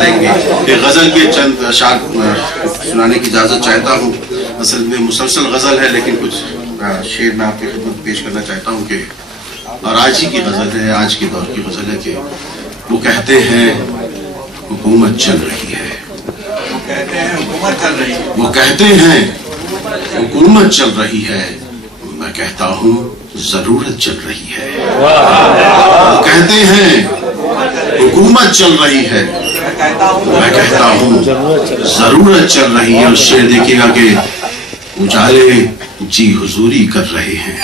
ایک غزل کے چند اشعار سنانے کی اجازت چاہتا ہوں. اصل میں مسلسل غزل ہے لیکن کچھ شعر میں آپ کی خدمت پیش کرنا چاہتا ہوں کہ اور آج ہی کی غزل ہے, آج کے دور کی غزل ہے کہ وہ کہتے ہیں حکومت چل رہی ہے, وہ کہتے ہیں حکومت چل رہی ہے, میں کہتا ہوں ضرورت چل رہی ہے. وہ کہتے ہیں حکومت چل رہی ہے, میں کہتا ہوں ضرورت چل رہی ہے. اور شعر دیکھیے گا کہ اجالے جی حضوری کر رہے ہیں.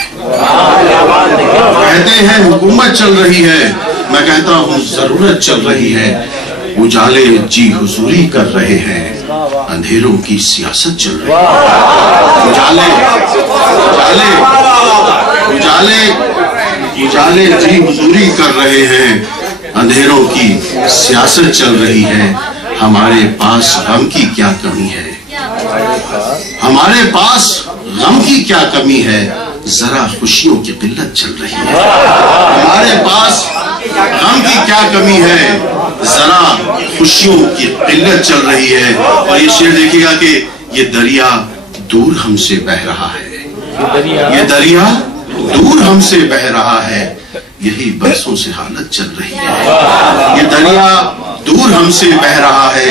کہتے ہیں حکومت چل رہی ہے, میں کہتا ہوں ضرورت چل رہی ہے. اجالے جی حضوری کر رہے ہیں, اندھیروں کی سیاست چل رہی ہے. اجالے جی حضوری کر رہے ہیں, اندھیروں کی سیاست چل رہی ہے. ہمارے پاس غم کی کیا کمی ہے, ہمارے پاس غم کی کیا کمی ہے, ذرا خوشیوں کی قلت چل رہی ہے. ہمارے پاس غم کی کیا کمی ہے, ذرا خوشیوں کی قلت چل رہی ہے. اور یہ شعر دیکھیے گا کہ یہ دریا دور ہم سے بہ رہا ہے, یہ دریا دور ہم سے بہ رہا ہے, یہی برسوں سے حالت چل رہی ہے. یہ دریا دور ہم سے بہ رہا ہے,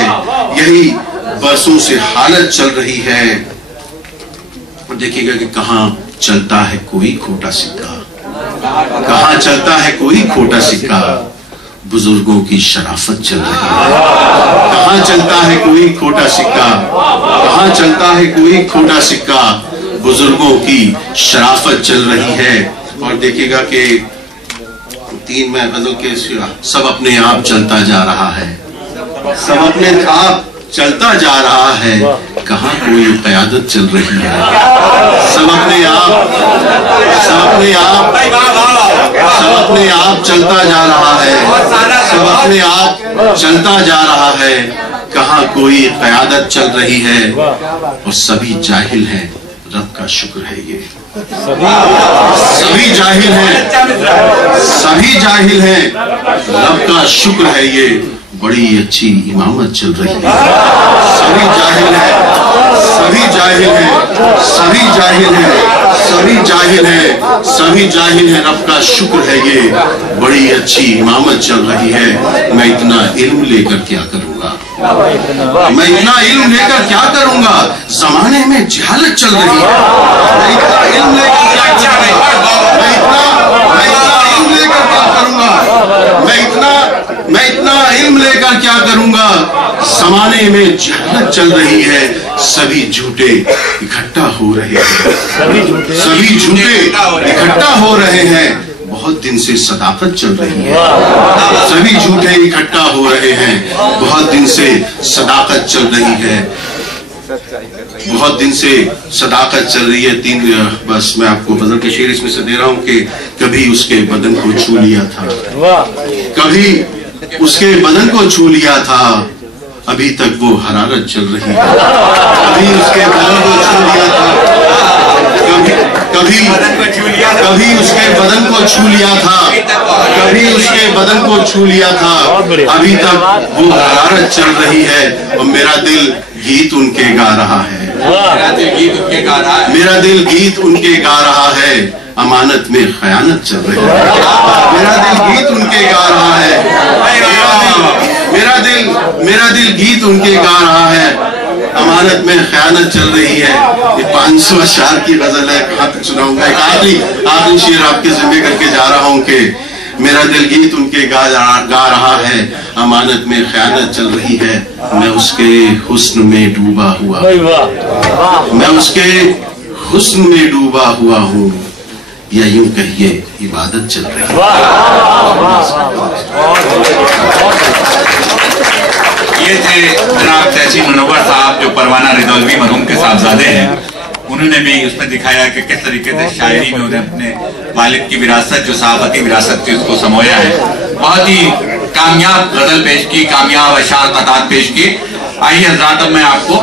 یہی برسوں سے حالت چل رہی ہے. اور دیکھیے گا کہ کہاں چلتا ہے کوئی کھوٹا سکہ, کہاں چلتا ہے کوئی کھوٹا سکہ, بزرگوں کی شرافت چل رہی ہے. کہاں چلتا ہے کوئی کھوٹا سکہ, کہاں چلتا ہے کوئی کھوٹا سکہ, بزرگوں کی شرافت چل رہی ہے. اور دیکھیے گا کہ تین میں غزل کے سب اپنے آپ چلتا جا رہا ہے, سب اپنے آپ چلتا جا رہا ہے, کہاں کوئی قیادت چل رہی ہے. سب اپنے آپ چلتا جا رہا ہے, سب اپنے آپ چلتا جا رہا ہے, کہاں کوئی قیادت چل رہی ہے. اور سبھی جاہل ہیں, رب کا شکر ہے یہ. سبھی جاہل ہیں, سبھی جاہل ہیں, رب کا شکر ہے یہ. بڑی اچھی امامت چل رہی ہے. سبھی جاہل ہیں, سبھی جاہل ہیں, سبھی جاہل ہیں, سبھی جاہل ہیں, سبھی جاہل ہیں, رب کا شکر ہے یہ. بڑی اچھی امامت چل رہی ہے. میں اتنا علم لے کر کیا کروں گا, میں اتنا علم لے کر کیا کروں گا, زمانے میں جہالت چل رہی ہے. میں اتنا علم لے کر کیا کروں گا, میں اتنا علم لے کر کیا کروں گا, میں اتنا علم لے کر کیا کروں گا, زمانے میں جہالت چل رہی ہے. سبھی جھوٹے اکٹھا ہو رہے ہیں, سبھی جھوٹے اکٹھا ہو رہے ہیں, بہت دن سے صداقت چل رہی ہے. سبھی جھوٹے اکٹھا ہو رہے ہیں, بہت دن سے صداقت چل رہی ہے, بہت دن سے صداقت چل رہی ہے. تین بس میں آپ کو غزل کے شعر اس میں سے دے رہا ہوں کہ کبھی اس کے بدن کو چھو لیا تھا, کبھی اس کے بدن کو چھو لیا تھا, ابھی تک وہ حرارت چل رہی ہے. کبھی اس کے بدن کو چھو لیا تھا, کبھی اس کے بدن کو چھو لیا تھا, کبھی اس کے بدن کو چھو لیا تھا, ابھی تک وہ حرارت چل رہی ہے. اور میرا دل گیت ان کے گا رہا ہے, میرا دل گیت ان کے گا رہا ہے, امانت میں خیانت چل رہی ہے. میرا دل گیت ان کے گا رہا ہے, میرا دل گیت ان کے گا رہا ہے, امانت میں خیانت چل رہی ہے. یہ 500 اشعار کی غزل ہے, کہاں تک سناؤں گا. ایک آخری شعر آپ کے ذمہ کر کے جا رہا ہوں کہ میرا دل گیت ان کے گا رہا ہے, امانت میں خیانت چل رہی ہے. میں اس کے حسن میں ڈوبا ہوا, میں اس کے حسن میں ڈوبا ہوا ہوں, یا یوں کہیے عبادت چل رہی ہے. یہ تھے جناب تحسین منور صاحب جو پروانہ رضوی مرحوم کے صاحبزادے ہیں. انہوں نے بھی اس میں دکھایا کہ کس طریقے سے شاعری میں انہیں اپنے والد کی وراثت جو صحافتی وراثت تھی اس کو سمویا ہے. بہت ہی کامیاب غزل پیش کی, کامیاب اشعار قطعات پیش کی. آئیے حضرات اب میں آپ کو